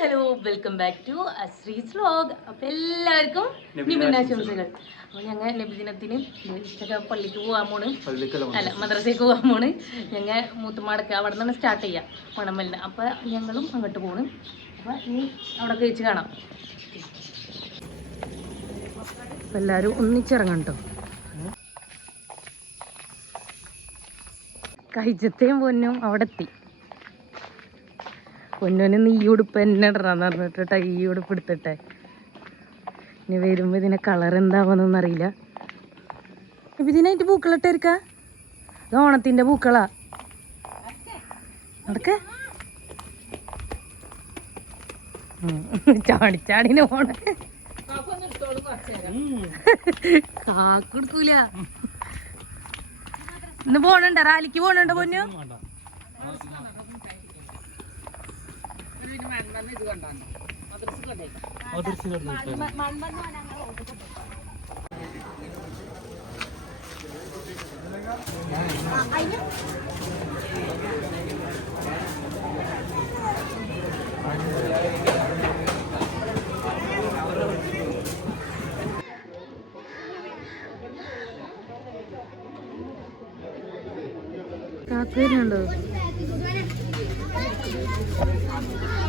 Hello welcome back to Ashree's vlog. അപ്പോൾ എല്ലാവർക്കും നബിദിനാശംസകൾ. അപ്പോൾ ഞങ്ങൾ നബിദിനത്തിന് പള്ളിക്ക് പോകാൻ പോണ്, അല്ല മദ്രസയ്ക്ക് പോകാൻ പോണ്. ഞങ്ങൾ മൂത്തുമാടക്ക് അവിടെ നിന്നാണ് സ്റ്റാർട്ട് ചെയ്യുക മണമലിന്. അപ്പോൾ ഞങ്ങളും അങ്ങോട്ട് പോണ്. അപ്പോൾ ഇനി അവിടെ കഴിച്ച് കാണാം. അപ്പോൾ എല്ലാവരും ഒന്നിച്ചിറങ്ങണം കേട്ടോ. കഴിച്ചത്തേയും പൊന്നും അവിടെ എത്തി. പൊന്നോന് നീ ഉടുപ്പ് എന്നെ ഇടറാന്ന് പറഞ്ഞിട്ട് ഈ ഉടുപ്പ് എടുത്തിട്ടെ. ഇനി വരുമ്പോൾ ഇതിനെ കളർ എന്താവുന്നൊന്നും അറിയില്ല. ഇപ്പം ഇതിനായിട്ട് പൂക്കളിട്ടിരിക്ക. ഇത് ഓണത്തിൻ്റെ പൂക്കളാ. അതൊക്കെ ചാടിച്ചാടിന് പോണ കാക്കെടുക്കൂല. ഇന്ന് പോണണ്ട, റാലിക്ക് പോണുണ്ടോ പൊന്നു? കാക്കുണ്ടോ?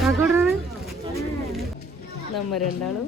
കാക്കോടാണ് നമ്മ രണ്ടാളും.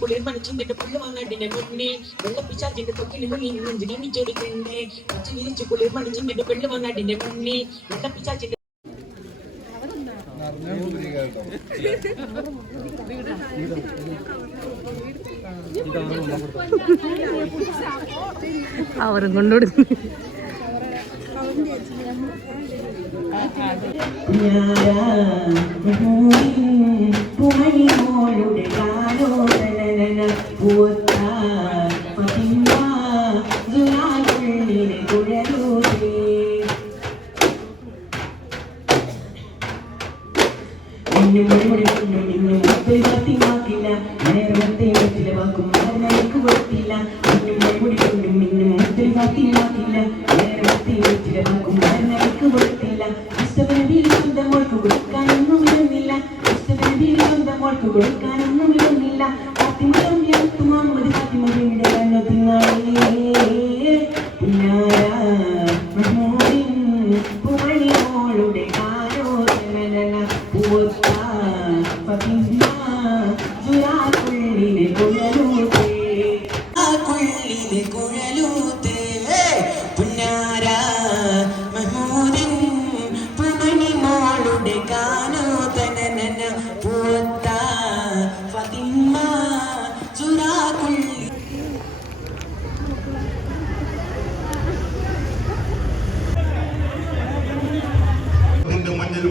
കുളിർ പണിച്ചിന്റെ പുല്ല് വാങ്ങാട്ടിന്റെ മുന്നേ വെള്ളപ്പിച്ചാറ്റിന്റെ തൊക്കിൽ ജനിച്ചെടുക്കണ്ടേ. പച്ച വിരിച്ച് കുളിർ പണിച്ചിന്റെ പെണ്ണ് വാങ്ങാട്ടിന്റെ മുന്നേ വെള്ളപ്പിച്ചാറ്റിന്റെ അവരും കൊണ്ടുകൊടുത്തു.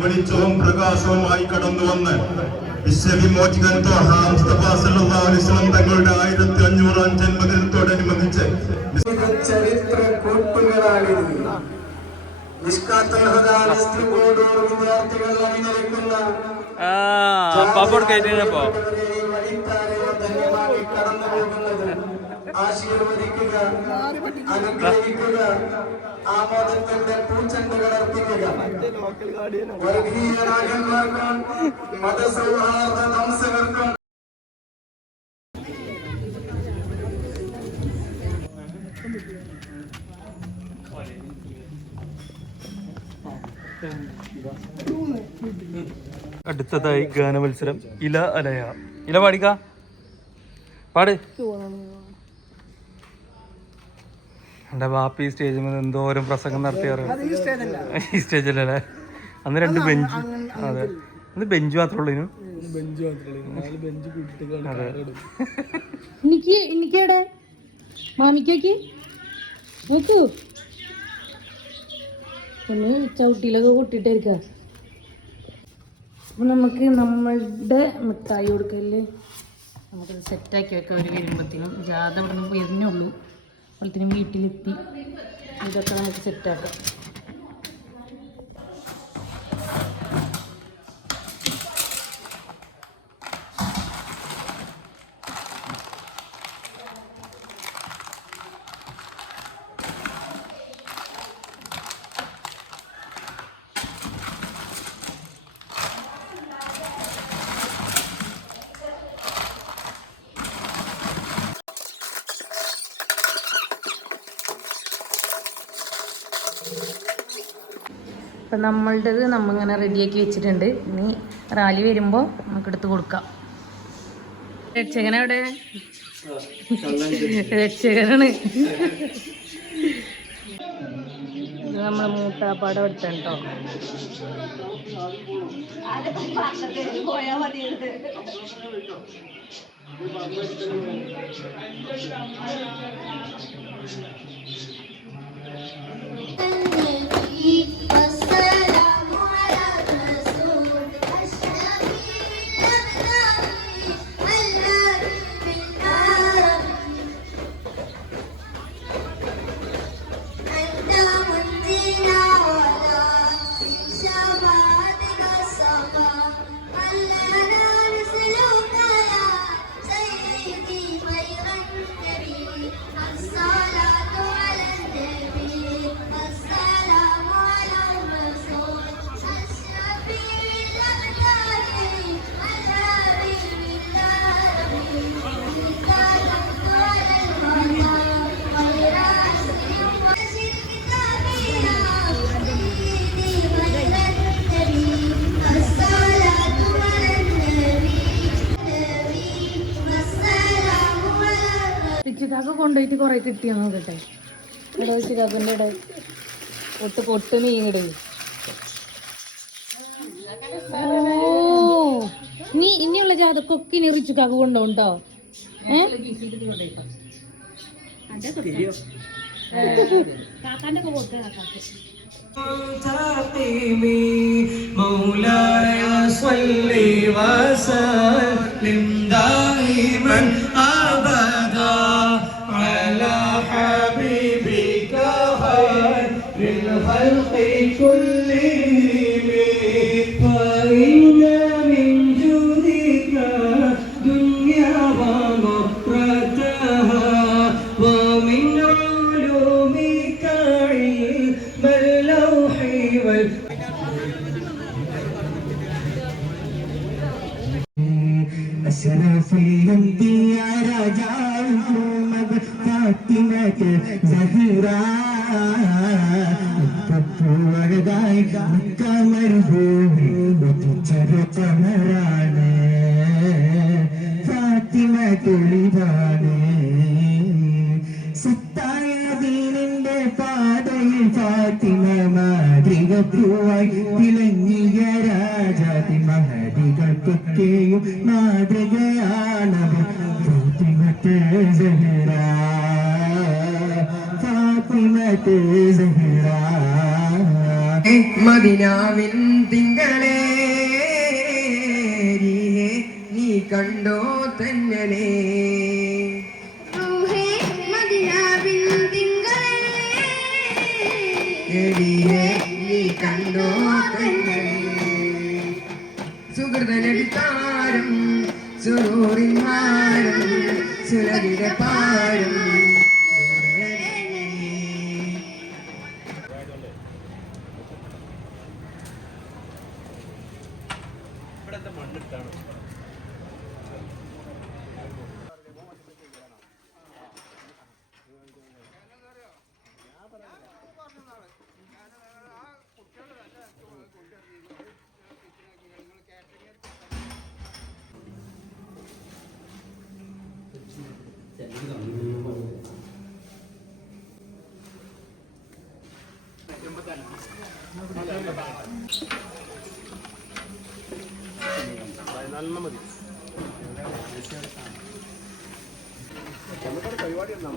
വെളിച്ചവും പ്രകാശവുമായി കടന്നു വന്ന് വിശ്വവിമോചകൻ തങ്ങളുടെ 1500-ാം ജന്മദിനത്തോടനുബന്ധിച്ച് ചരിത്ര കൂട്ടുകളാണിത്. വിദ്യാർത്ഥികൾ അണിനിരക്കുന്ന ധന്യമായി കടന്നു പോകുന്നത് ആശീർവദിക്കുക, അനുഗ്രഹിക്കുക, ആമോദത്തിന്റെ പൂച്ചെണ്ടുകൾ അർപ്പിക്കുക. വർഗീയ രാജന്മാർക്കും മതസൗഹാർദ്ദ നംസകർക്കും അടുത്തതായി ഗാനമത്സരം. ഇല അലയ. ഇല പാടിക്ക, പാട്. എന്റെ ബാപ്പി സ്റ്റേജിൽ എന്തോരം പ്രസംഗം നടത്തിയാറ്. ഈ സ്റ്റേജിലല്ലേ? അന്ന് 2 ബെഞ്ച്. അതെ, അന്ന് ബെഞ്ച് മാത്രമേ ഉള്ളൂ. എനിക്കേടെ മാമിക്കേക്ക് നോക്കൂ, ഒന്ന് ചവിട്ടിയിലൊക്കെ കൊട്ടിട്ടായിരിക്ക. അപ്പം നമുക്ക് നമ്മളുടെ മിഠായി കൊടുക്കല് നമുക്കത് സെറ്റാക്കി വെക്കാം. ഒരു വരുമ്പത്തിനും ജാഥ ഇവിടെ നിന്ന് വരുന്നുള്ളൂ. അതുപോലത്തേനും വീട്ടിലെത്തി. ഇതൊക്കെ നമുക്ക് സെറ്റാക്കാം. അപ്പം നമ്മളുടേത് നമ്മളിങ്ങനെ റെഡിയാക്കി വെച്ചിട്ടുണ്ട്. ഇനി റാലി വരുമ്പോൾ നമുക്ക് എടുത്ത് കൊടുക്കാം. രക്ഷകനെവിടെ? രക്ഷകനാണ്. ഇത് നമ്മൾ മൂട്ടാപ്പാടം എടുത്ത കേട്ടോ. ചിക്കാക്ക് കൊണ്ടുപോയിട്ട് കുറെ കിട്ടിയോ നോക്കട്ടെ. ഇവിടെ ചിക്കാക്കിൻ്റെ ഇട പൊട്ട് നീങ്ങിട്. നീ ഇനിയുള്ള ജാതക്കൊക്കെ ഇനി റിച്ചുക്കാക്ക് കൊണ്ടുപോണ്ടോ? കാക്കാൻ്റെ ഒക്കെ കൊടുത്ത കാക്കാക്ക്. مولاي صل وسلم دائما أبدا على حبيبك خير الخلق كلهم فإن من جودك دنيا ومفردها ومن علومك علم اللوح أشرف الأنبياء رجاء محمد فاطمة زهراء ورداي كمرهوب وتجرى قمرانه فاطمة لبانه സത്തായ ദീനിന്റെ പാതയിൽ ഫാത്തിമ മാതൃകപ്പൂവായി തിളങ്ങിയ രാജാതി മഹദികൾക്കൊക്കെയും മാതൃകയാണവർ ഫാത്തിമത്തെ സഹറ ഫാത്തിമത്തെ സഹറ. മദീനാവിൻ തിങ്കളേ നീ കണ്ടോ തന്നലേ നീ കണ്ടോ സുഹൃതനടിത്താരം സുരൂറിന്മാരം സുലകിടെ പാരം പരിപാടി എന്നാ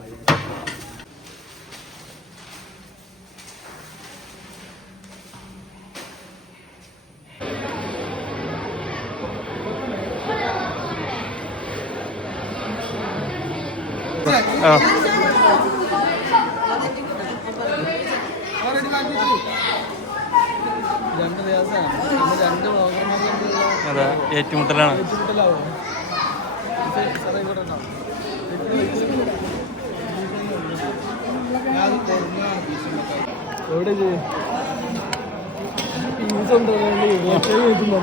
ആ അതെ ഏറ്റുമുട്ടലാണ്.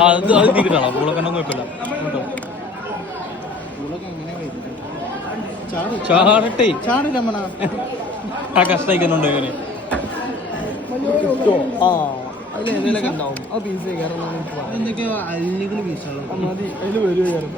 അത് കിട്ടണം പൂളക്കണ്ണം കുഴപ്പമില്ല കേട്ടോ. ചാടട്ടെ ആ കഷ്ടായിക്കുന്നുണ്ട് ഇവന്. എന്തൊക്കെയോ അല്ലികൾ പീസുകൾ മതി അതിൽ വരുമായിരുന്നു.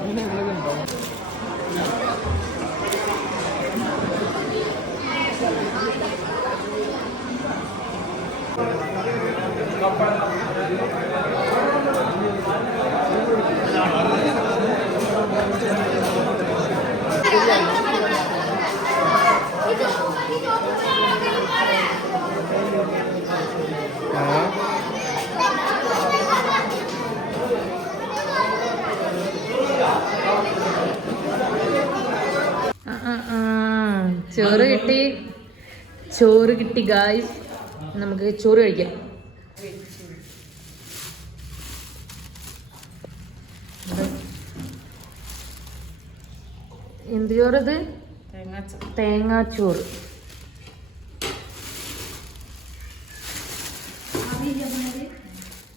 ചോറ് കിട്ടി ഗായ്സ്. നമുക്ക് ചോറ് കഴിക്കാം. എന്ത് ചോറത്? തേങ്ങാച്ചോറ്.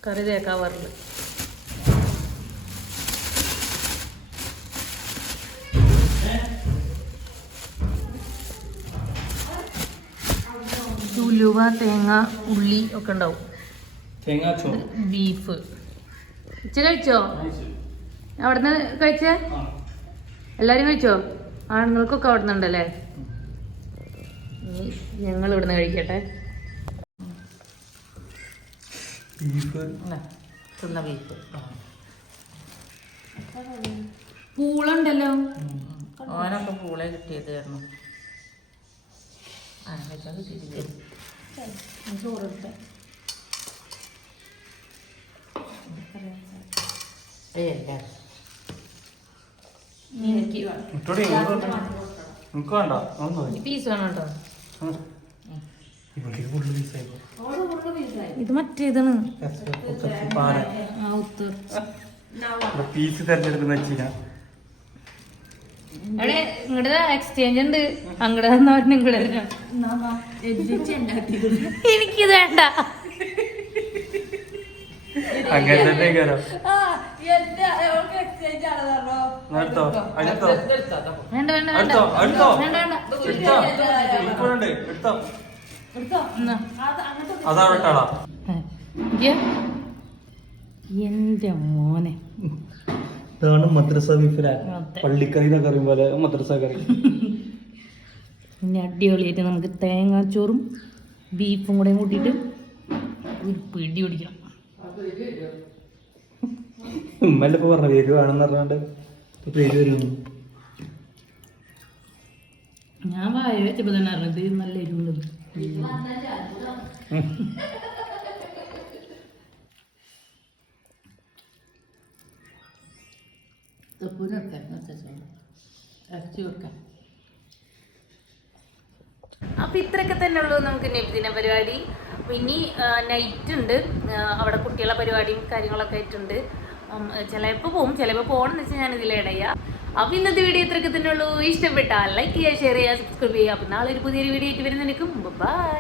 കറി തേക്കാവാറില്ല. ഉലുവ, തേങ്ങ, ഉള്ളി ഒക്കെ ഉണ്ടാവും. ബീഫ് ഉച്ച കഴിച്ചോ? അവിടുന്ന് കഴിച്ചേ? എല്ലാരും കഴിച്ചോ? ആണുങ്ങൾക്കൊക്കെ അവിടെ നിന്നുണ്ടല്ലേ? ഞങ്ങൾ ഇവിടുന്ന് കഴിക്കട്ടെ. തിന്ന ബീഫ്. പൂളുണ്ടല്ലോ. ഓനൊക്കെ പൂളെ കിട്ടിയത് കാരണം ചോറെടുത്ത പീസ് വേണം കേട്ടോ. ഇത് മറ്റേതാണ്. പീസ് തെരഞ്ഞെടുക്കുന്ന അവിടെ ഇങ്ങടെ എക്സ്ചേഞ്ച് ഉണ്ട്. അങ്ങടെ ഇങ്ങടെ എനിക്കിത് വേണ്ട. അങ്ങനെ തന്നെ വേണ്ട വേണ്ട എന്റെ മോനെ. ഇതാണ് മദ്രസ ബീഫിനെ പള്ളിക്കറി എന്നൊക്കെ അറിയും പോലെ മദ്രസ കറി. പിന്നെ അടിപൊളിയായിട്ട് നമുക്ക് തേങ്ങാച്ചോറും ബീഫും കൂടെ കൂട്ടിയിട്ട് ഒരു പിടി പിടിക്കണം. ഉമ്മല്ല ഇപ്പൊ പറഞ്ഞ പേര് വേണമെന്ന് പറഞ്ഞാണ്ട് പേര് വരുന്നു. ഞാൻ വായ വെച്ചപ്പോ തന്നെ അറിഞ്ഞത് നല്ല എരിവുള്ളത്. അപ്പൊ ഇത്രയൊക്കെ തന്നെ ഉള്ളൂ നമുക്ക് നബിദിന പരിപാടി. ഇനി നൈറ്റ് ഉണ്ട്, അവിടെ കുട്ടികളെ പരിപാടിയും കാര്യങ്ങളൊക്കെ ആയിട്ടുണ്ട്. ചിലപ്പോൾ പോവും, ചിലപ്പോൾ പോകണമെന്ന് വെച്ചാൽ ഞാൻ ഇതിലിടയാ. അപ്പോൾ ഇന്നത്തെ വീഡിയോ ഇത്രയൊക്കെ തന്നെ ഉള്ളൂ. ഇഷ്ടപ്പെട്ടാൽ ലൈക്ക് ചെയ്യുക, ഷെയർ ചെയ്യുക, സബ്സ്ക്രൈബ് ചെയ്യുക. അപ്പോൾ നാളെ ഒരു പുതിയൊരു വീഡിയോ ആയിട്ട് വരുന്നതിനും ബൈ.